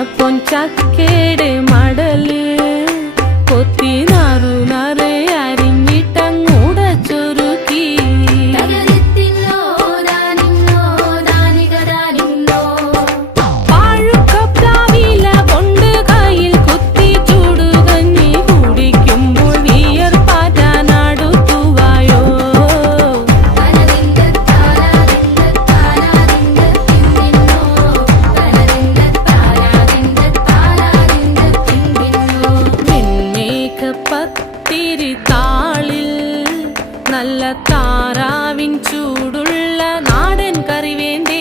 আপন চাক মা தாராவின் சூடுள்ள நாடன் கறிவேண்டே